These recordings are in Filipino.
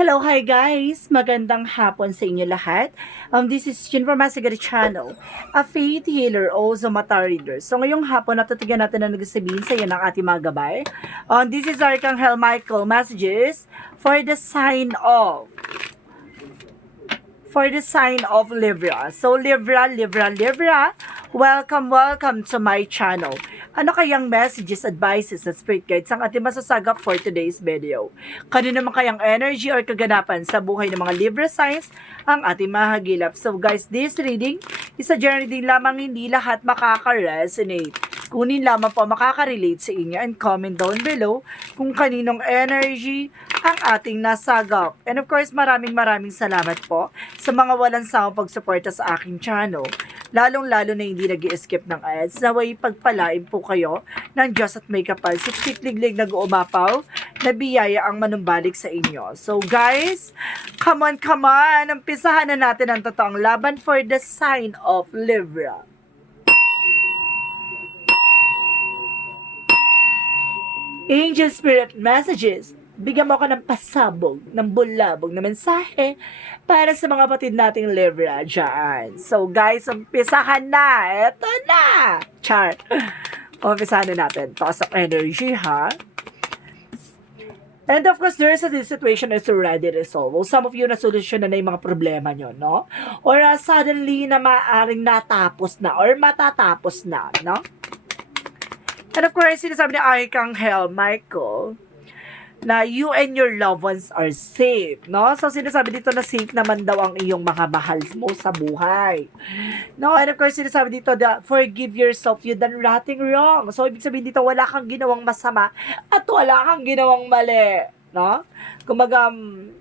Hello, hi guys! Magandang hapon sa inyo lahat. This is Jennifer Masagari Channel, a faith healer o Zomata reader. So ngayong hapon, natutigan natin na nagsasabihin sa iyo ng ating mga gabay. This is Archangel Michael messages for the sign of Libra. So Libra, welcome to my channel. Ano kayang messages, advices, at spirit guides ang ating masasagap for today's video? Kanino naman kayang energy or kaganapan sa buhay ng mga Libra signs ang ating mahagilap? So guys, this reading is a general reading lamang, hindi lahat makaka-resonate. Kunin lamang po makaka-relate sa inyo and comment down below kung kaninong energy ang ating nasagap. And of course, maraming salamat po sa mga walang sawang pagsuporta sa aking channel. Lalong-lalo na hindi nag-i-skip ng ads. Naway pagpalain po kayo ng Diyos at may kapal. Siksit-liglig nag-uumapaw na biyaya ang manumbalik sa inyo. So guys, come on! Umpisahan na natin ang totoong laban for the sign of Libra. Angel Spirit Messages, bigyan mo ako ng pasabog, ng bulabog na mensahe para sa mga batid nating Libra dyan. So guys, umpisahan na. Eto na. Char. Umpisahan na natin. Taas ang energy, ha? And of course, there's a situation is already resolved. Well, some of you na-solusyon na yung mga problema nyo, no? Or suddenly na maaaring natapos na or matatapos na, no? And of course, sinasabi ni Archangel Michael na you and your loved ones are safe, no? So, sinasabi dito na safe naman daw ang iyong mga mahal mo sa buhay. No? And of course, sinasabi dito na forgive yourself, you done nothing wrong. So, ibig sabihin dito, wala kang ginawang masama at wala kang ginawang mali, no? Kumbaga,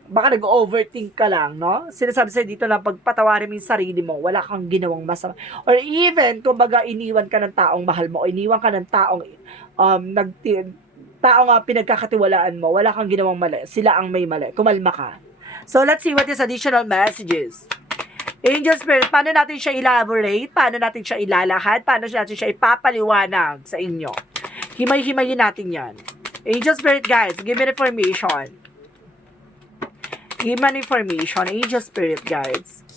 baka nag-overthink ka lang, no? Sinasabi sa'yo dito na pagpatawarin mo yung sarili mo, wala kang ginawang masama. Or even, kumbaga, iniwan ka ng taong mahal mo, o iniwan ka ng taong pinagkakatiwalaan mo, wala kang ginawang mali. Sila ang may mali. Kumalma ka. So, let's see what is additional messages. Angel Spirit, paano natin siya elaborate? Paano natin siya ilalahad? Paano natin siya ipapaliwanag sa inyo? Himay-himayin natin yan. Angel Spirit, guys, give me information. Give me information. Angel Spirit, guys.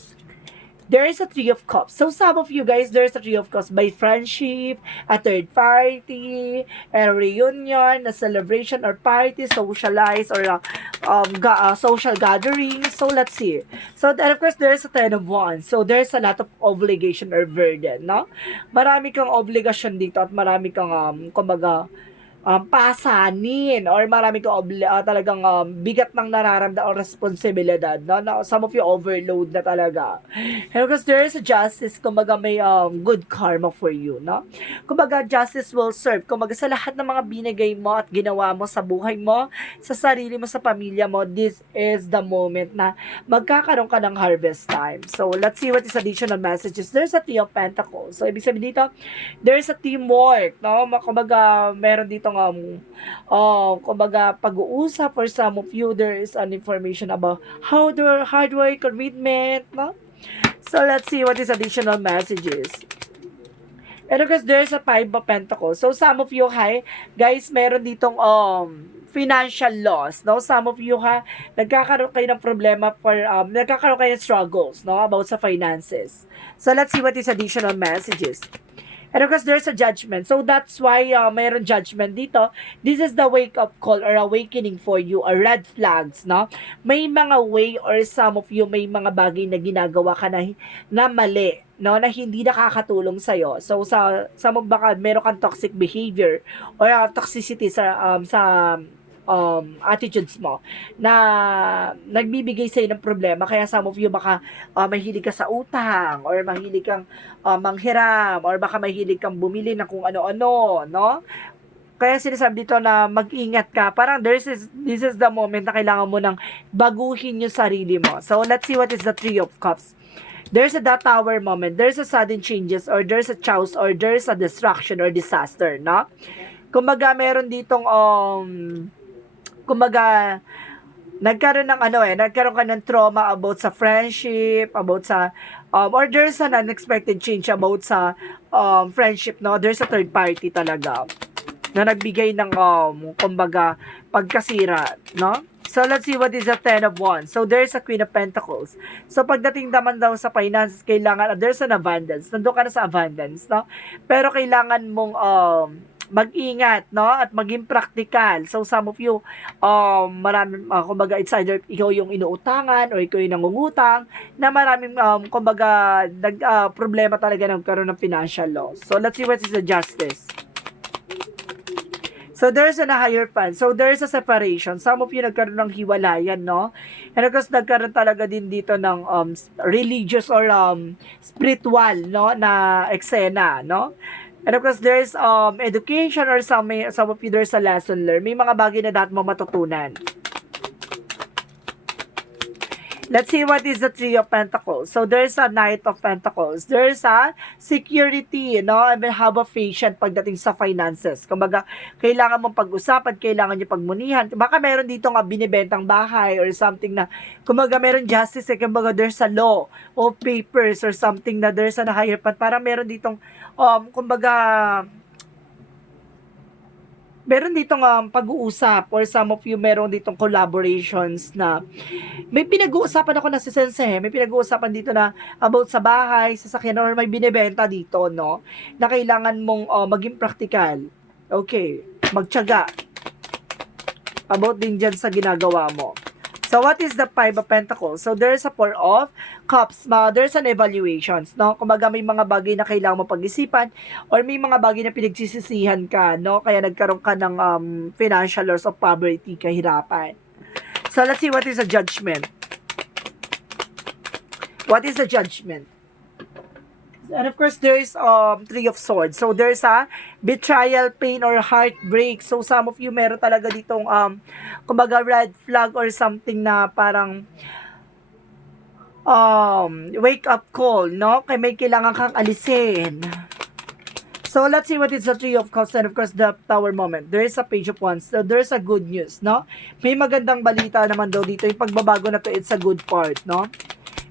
There is a Three of Cups. So, some of you guys, there is a Three of Cups by friendship, a third party, a reunion, a celebration or party, socialize, or social gathering. So, let's see. So, and of course, there is a Ten of Wands. So, there's a lot of obligation or burden, no? Marami kang obligasyon dito at marami kang, kumbaga, pasanin or marami kang talagang bigat ng nararamdaman o responsibilidad, no? Some of you overload na talaga. And because there is a justice, kumbaga may good karma for you, no? Kumbaga justice will serve, kumbaga sa lahat ng mga binigay mo at ginawa mo sa buhay mo, sa sarili mo, sa pamilya mo, this is the moment na magkakaroon ka ng harvest time. So let's see what is additional messages. There's a Three of Pentacles. So ibig sabihin dito, there's a teamwork, no? Kumbaga meron dito kumbaga pag-uusap. For some of you, there is an information about hard work, commitment, no? So let's see what is additional messages. And of course, there's a Five of Pentacles. So some of you, guys, meron ditong financial loss, no? Some of you, nagkakaroon kayo ng problema for nagkakaroon kayo ng struggles, no, about sa finances. So let's see what is additional messages. And of course, there's a judgment. So that's why mayroon judgment dito. This is the wake-up call or awakening for you, or red flags, no? May mga way or some of you, may mga bagay na ginagawa ka na mali, no? Na hindi nakakatulong sa'yo. So, some of baka meron kang toxic behavior or toxicity sa attitudes mo na nagbibigay sa'yo ng problema. Kaya some of you baka mahilig ka sa utang or mahilig kang manghiram or baka mahilig kang bumili ng kung ano-ano, no? Kaya sinasabi dito na mag-ingat ka. Parang this is the moment na kailangan mo nang baguhin yung sarili mo. So let's see what is the Three of Cups. There's a that tower moment. There's a sudden changes or there's a chaos or there's a destruction or disaster, no? Kumbaga meron ditong kumbaga, nagkaroon ka ng trauma about sa friendship, about sa, or there's an unexpected change about sa friendship, no? There's a third party talaga. na nagbigay ng, kumbaga, pagkasira, no? So, let's see what is the Ten of Wands. So, there's a Queen of Pentacles. So, pagdating naman daw sa finances, kailangan, there's an abundance. Nandun ka na sa abundance, no? Pero kailangan mong, mag-ingat, no? At maging practical. So, some of you, maraming, kumbaga, it's either ikaw yung inuutangan or ikaw yung nangungutang, na maraming, kumbaga, problema talaga nagkaroon ng financial loss. So, let's see what is the Justice. So, there's a higher pan. So, there's a separation. Some of you nagkaroon ng hiwalayan, no? And of course, nagkaroon talaga din dito ng religious or spiritual, no? Na eksena, no? And of course, there's education or some of you, there's a lesson learned. May mga bagay na dapat mo matutunan. Let's see what is the Three of Pentacles. So, there's a Knight of Pentacles. There's a security, no? And have a patient pagdating sa finances. Kumbaga, kailangan mong pag-usapan, kailangan nyo pagmunihan. Baka meron dito nga binibentang bahay or something na, kumbaga, meron justice, kumbaga, there's a law of papers or something na there's a higher path. Parang meron ditong, kumbaga, meron ditong pag-uusap or some of you meron ditong collaborations na may pinag-uusapan ako na si Sensei, may pinag-uusapan dito na about sa bahay, sasakyan or may binebenta dito, no? Na kailangan mong maging practical. Okay, magtiyaga. About din dyan sa ginagawa mo. So, what is the Five of Pentacles? So, there's a Four of Cups. There's an evaluations, no? Kumbaga, may mga bagay na kailangan mo pag-isipan or may mga bagay na pinagsisisihan ka, no? Kaya nagkaroon ka ng financial loss of poverty, kahirapan. So, let's see what is the Judgment. What is the Judgment? And of course, there is Three of Swords. So, there's a betrayal, pain, or heartbreak. So, some of you, meron talaga ditong, kumbaga, red flag or something na parang, wake up call, no? Kaya may kailangan kang alisin. So, let's see what is the Three of Cups and of course, the Tower moment. There is a Page of Wands. So, there's a good news, no? May magandang balita naman daw dito. Yung pagbabago na to, it's a good part, no?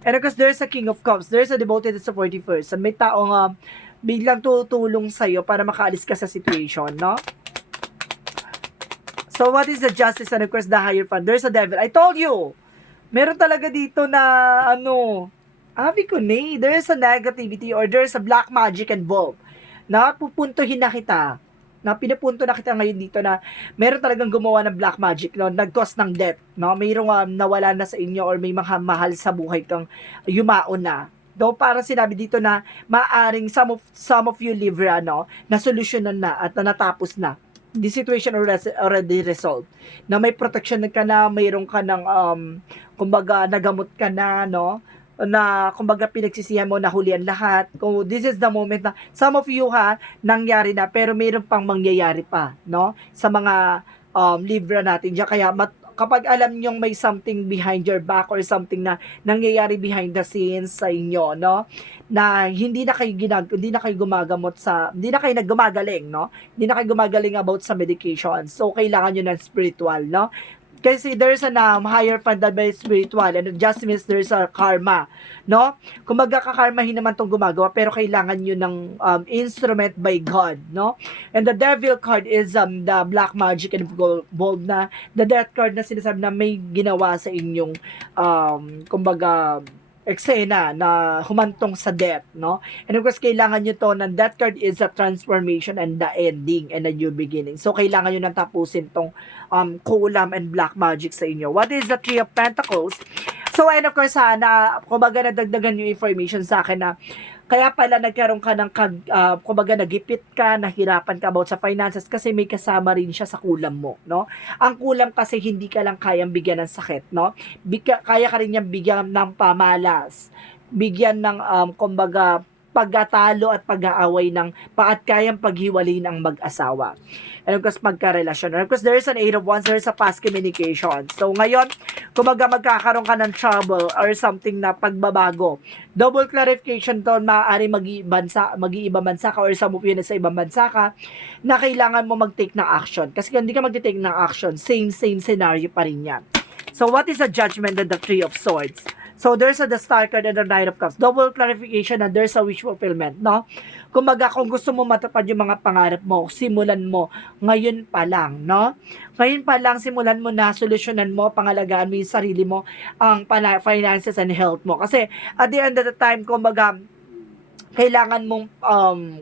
And of course, there's a King of Cups. There's a devoted and supportive person. May taong biglang tutulong sa'yo para makaalis ka sa situation, no? So, what is the Justice and of course, the Higher Fund? There's a Devil. I told you! Meron talaga dito na, sabi ko na, there's a negativity or there's a black magic involved. Na pupuntuhin na kita. Na pinupunto na kita ngayon dito na meron talagang gumawa ng black magic, no? Nag-cause ng death, no? Mayroong nawala na sa inyo or may mga mahal sa buhay kang yumaon na. Though parang sinabi dito na maaring some of you Libra, no? Na solusyonan na at natapos na. The situation already resolved. Na may protection ka na, mayroon ka ng kumbaga nagamot ka na, no? Na kumbaga pinagsisihan mo, nahulian lahat. Kung this is the moment na some of you nangyari na pero mayroon pang mangyayari pa, no? Sa mga Libra natin diyan. Kaya kapag alam niyo may something behind your back or something na nangyayari behind the scenes sa inyo, no? Na hindi na kayo gumagamot hindi na kayo naggumagaling, no? Hindi na kayo gumagaling about sa medication. So kailangan niyo ng spiritual, no? Kasi there's a higher fund by spiritual and just means there's a karma, no? Kung magkakakarmahin naman tong gumagawa pero kailangan nyo ng instrument by God, no? And the devil card is the black magic and gold na the death card na sinasabi na may ginawa sa inyong kumbaga eksena na humantong sa death, no? And of course, kailangan nyo to, ng death card is a transformation and the ending and a new beginning. So, kailangan nyo nang tapusin tong kulam and black magic sa inyo. What is the Three of Pentacles? So, and of course, kumbaga nadagdagan yung information sa akin na kaya pala nagkaroon ka ng kumbaga nagipit ka, nahirapan ka about sa finances kasi may kasama rin siya sa kulam mo, no? Ang kulam kasi hindi ka lang kayang bigyan ng sakit, no? Kaya ka rin niyang bigyan ng pamalas, bigyan ng kumbaga pagkatalo at pag-aaway at kayang paghiwalay ng mag-asawa. And of course, magka-relasyon. And of course, there's an Eight of Wands, there's a past communication. So, ngayon, kumaga magkakaroon ka ng trouble or something na pagbabago. Double clarification to, maaari mag-iiba bansa ka or some of you na sa ibang bansa ka, na kailangan mo mag-take ng action. Kasi kung hindi ka mag-take ng action, same scenario pa rin yan. So, what is the Judgment and the Three of Swords? So, there's a the Star card and the Knight of Cups. Double clarification na there's a wish fulfillment, no? Kumbaga, kung gusto mo matupad yung mga pangarap mo, simulan mo ngayon pa lang, no? Ngayon pa lang, simulan mo na, solusyonan mo, pangalagaan mo yung sarili mo, ang finances and health mo. Kasi, at the end of the time, kumbaga, kailangan mong,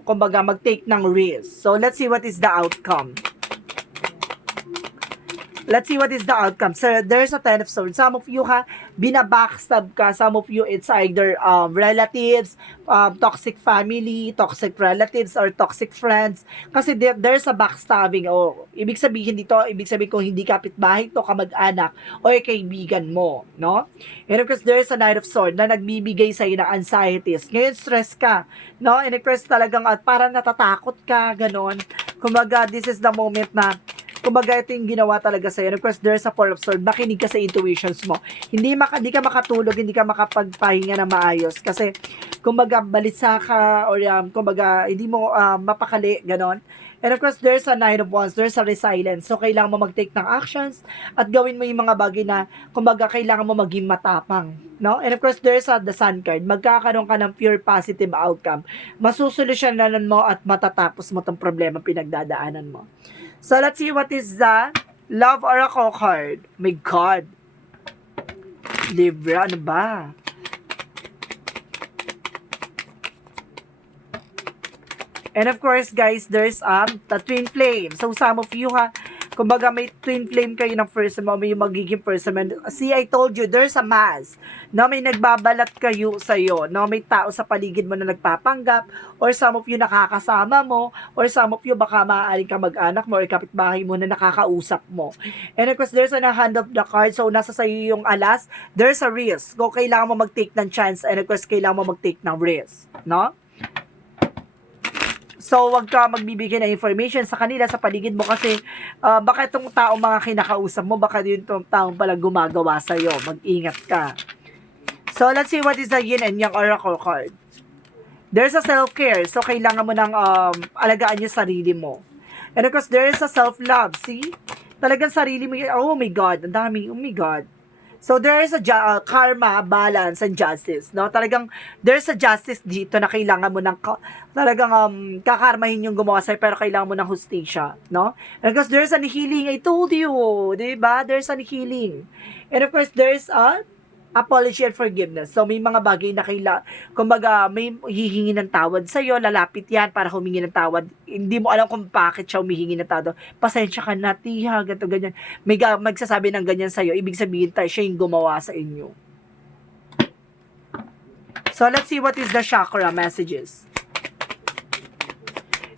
kumbaga, mag-take ng risk. So, let's see what is the outcome. Let's see what is the outcome. So, there's a Ten of Swords. Some of you, binabackstab ka. Some of you, it's either relatives, toxic family, toxic relatives, or toxic friends. Kasi there's a backstabbing. O, ibig sabihin kung hindi kapitbahay to, kamag-anak, o kaibigan mo, no? And of course, there's a Knight of Swords na nagbibigay sa'yo ng anxieties. Ngayon, stress ka, no? And of course, talagang parang natatakot ka, ganon. Kumbaga, this is the moment na kumbaga ito yung ginawa talaga sa'yo. And of course, there's a Four of Swords. Makinig ka sa intuitions mo. Hindi ka makatulog, hindi ka makapagpahinga na maayos. Kasi, kumbaga, balisa ka, or kumbaga, hindi mo mapakali, ganon. And of course, there's a Nine of Wands, there's a resilience. So, kailangan mo mag-take ng actions at gawin mo yung mga bagay na, kumbaga, kailangan mo maging matapang. No? And of course, there's the Sun card. Magkakaroon ka ng pure positive outcome. Masusolusyonan mo at matatapos mo tong problema pinagdadaanan mo. So, let's see what is the Love Oracle card. My God. Libra, ano ba? And of course, guys, there's the Twin Flame. So, some of you, kumbaga may twin flame kayo ng person mo, may magiging person mo. See, I told you, there's a mass. No, may nagbabalat kayo sa'yo. No, may tao sa paligid mo na nagpapanggap, or some of you nakakasama mo, or some of you baka maaaring ka mag-anak mo, or kapitbahay mo na nakakausap mo. And of course, there's a hand of the card. So, nasa sa'yo yung alas. There's a risk. Kung kailangan mo mag-take ng chance, and of course, kailangan mo mag-take ng risk. No? So, wag ka magbibigay ng information sa kanila, sa paligid mo kasi baka itong tao mga kinakausap mo, baka yung taong palang gumagawa sa'yo. Mag-ingat ka. So, let's see what is the Yin and Yang Oracle card. There's a self-care. So, kailangan mo nang alagaan yung sarili mo. And of course, there is a self-love. See? Talagang sarili mo. Oh my God. Ang dami. Oh my God. So, there is a karma, balance, and justice, no? Talagang, there's a justice dito na kailangan mo ng, talagang, kakarmahin yung gumawa sa'yo, pero kailangan mo ng hustisya, no? And because there's an healing, I told you, diba? There's an healing. And of course, there's a apology and forgiveness. So, may mga bagay na kumbaga, may hihingi ng tawad sa'yo, lalapit yan para humingi ng tawad. Hindi mo alam kung bakit siya humihingi ng tawad. Pasensya ka na, tiha, ganito, ganyan. May magsasabi ng ganyan sa'yo, ibig sabihin tayo, siya yung gumawa sa inyo. So, let's see what is the chakra messages.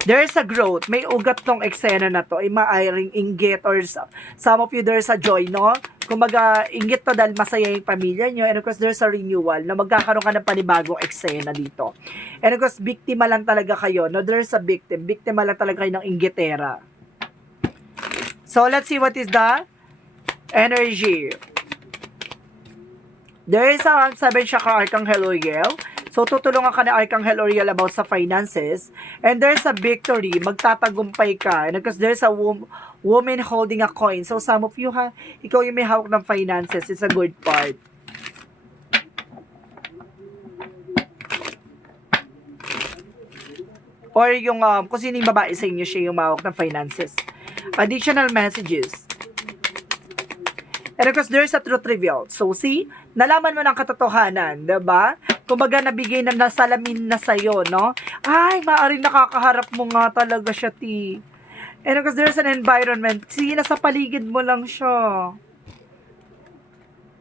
There's a growth. May ugat tong eksena na to. Ay maaring inggit or some of you there's a joy, no? Kumbaga, inggit to dahil masaya yung pamilya nyo. And of course, there's a renewal na magkakaroon ka ng panibagong eksena dito. And of course, biktima lang talaga kayo. No? There's a victim. Biktima lang talaga kayo ng inggitera. So, let's see what is the energy. There is a 7 chakra Archangel Uriel. So, tutulungan ka ni Archangel Uriel about sa finances. And there's a victory. Magtatagumpay ka. And because there's a woman holding a coin. So, some of you, ikaw yung may hawak ng finances. It's a good part. Or yung, kung sino yung babae sa inyo, siya yung mahawak ng finances. Additional messages. And of course, there's a truth revealed. So, see, nalaman mo ng katotohanan, diba? Kumbaga, nabigay na nasalamin na sa'yo, no? Ay, maaaring nakakaharap mo nga talaga siya, T. And of course, there's an environment. See, nasa paligid mo lang siya.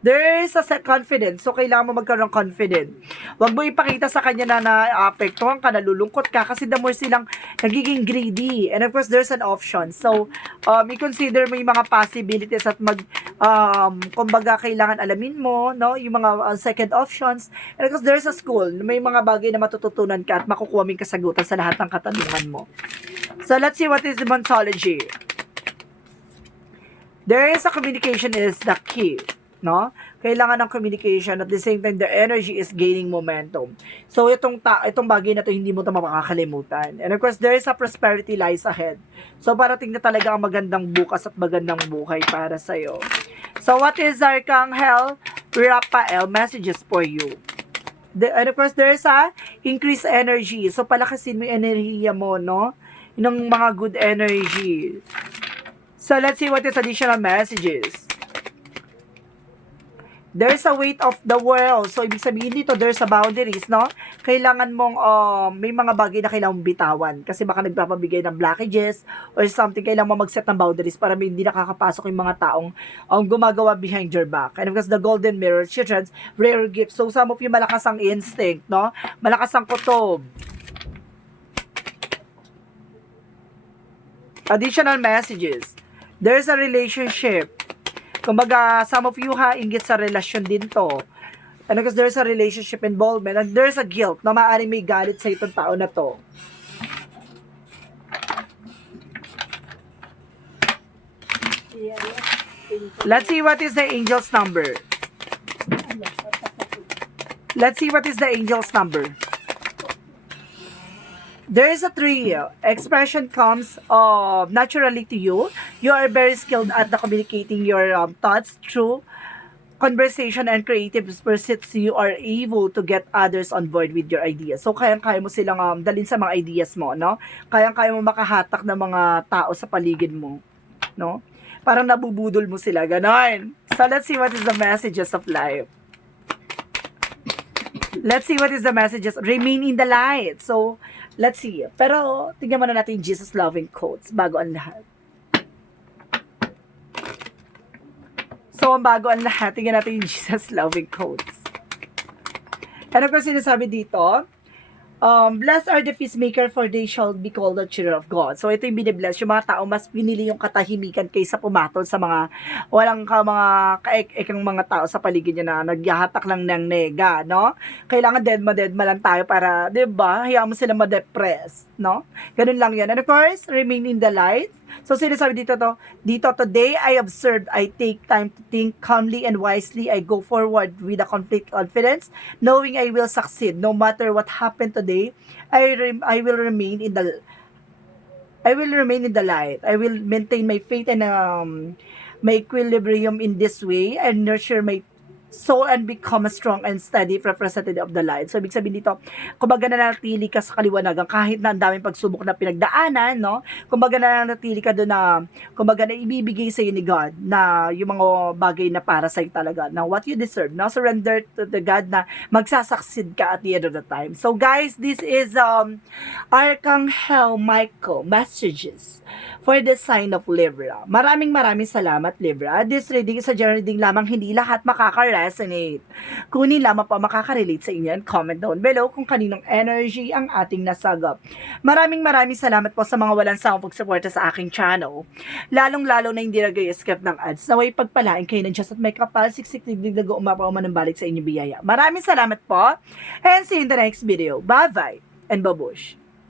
There is a confidence. So, kailangan mo magkaroon ng confidence. Huwag mo ipakita sa kanya na naapektuhan ka, nalulungkot ka, kasi the more silang nagiging greedy. And of course, there's an option. So, i-consider mo yung mga possibilities at kumbaga, kailangan alamin mo, no? Yung mga second options. And of course, there's a school. May mga bagay na matututunan ka at makukuha mo yung kasagutan sa lahat ng katanungan mo. So, let's see what is the Demonology. There is a communication is the key. No? Kailangan ng communication at the same time the energy is gaining momentum. So itong bagay na to hindi mo ito makakalimutan. And of course there is a prosperity lies ahead. So parating na talaga ang magandang bukas at magandang buhay para sa iyo. So what is Archangel Raphael, messages for you. And of course, there's a increased energy. So, palakasin mo yung enerhiya mo, no? Yung mga good energy. So, let's see what is additional messages. There's a weight of the world. So, ibig sabihin dito, there's a boundaries, no? Kailangan mong, may mga bagay na kailangan mong bitawan. Kasi baka nagpapabigay ng blockages or something. Kailangan mo mag-set ng boundaries para hindi nakakapasok yung mga taong gumagawa behind your back. And because the golden mirror, children's rare gift. So, some of you malakas ang instinct, no? Malakas ang kutob. Additional messages. There's a relationship. Kumbaga, some of you inggit sa relasyon din to. And because there's a relationship involvement and there's a guilt na maaaring may galit sa itong tao na to. Let's see what is the angel's number. Let's see what is the angel's number. There is a 3. Expression comes naturally to you. You are very skilled at communicating your thoughts through conversation and creative pursuits. You are able to get others on board with your ideas. So, kayang-kaya mo silang dalhin sa mga ideas mo, no? Kayang-kaya mo makahatak ng mga tao sa paligid mo, no? Parang nabubudol mo sila, ganon. So, let's see what is the messages of life. Let's see what is the messages. Remain in the light. So, let's see. Pero, tingnan muna natin yung Jesus loving quotes bago ang lahat. So, ang bago ang lahat, tingnan natin yung Jesus loving quotes. Ano ko sinasabi dito? Blessed are the peacemaker, for they shall be called the children of God. So, ito yung binibless. Yung mga tao, mas pinili yung katahimikan kaysa pumatol sa mga walang mga kaek-ekang mga tao sa paligid niya na naghahatak lang ng nega, no? Kailangan dead-ma lang tayo para, di ba? Hayaan mo sila ma-depress, no? Ganun lang yan. And of course, remain in the light. So, sinasabi dito, today I observed, I take time to think calmly and wisely. I go forward with a confidence, knowing I will succeed. No matter what happened today, I will remain in the light. I will maintain my faith and my equilibrium in this way and nurture my soul and become a strong and steady representative of the light. So, ibig sabihin dito, kumbaga nanatili ka sa kaliwanagan kahit na ang daming pagsubok na pinagdaanan, no? Kumbaga nanatili ka doon na, kumbaga na ibibigay sa iyo ni God na yung mga bagay na para sa iyo talaga, na what you deserve, no? Surrender to the God na magsasucceed ka at the end of the time. So, guys, this is Archangel Michael messages for the sign of Libra. Maraming salamat, Libra. This reading is a general reading lamang, hindi lahat makaka-resonate. Kunin lamang pa makaka-relate sa inyo. Comment down below kung kaninong energy ang ating nasagap. Maraming salamat po sa mga walang sawang pagsuporta sa aking channel. Lalong-lalo na hindi nag-i-skip ng ads. Naway pagpalain kayo ng Diyos at may kapal, siksik, digdig, umapaw man ng balik sa inyong biyaya. Maraming salamat po and see you in the next video. Bye-bye and babush.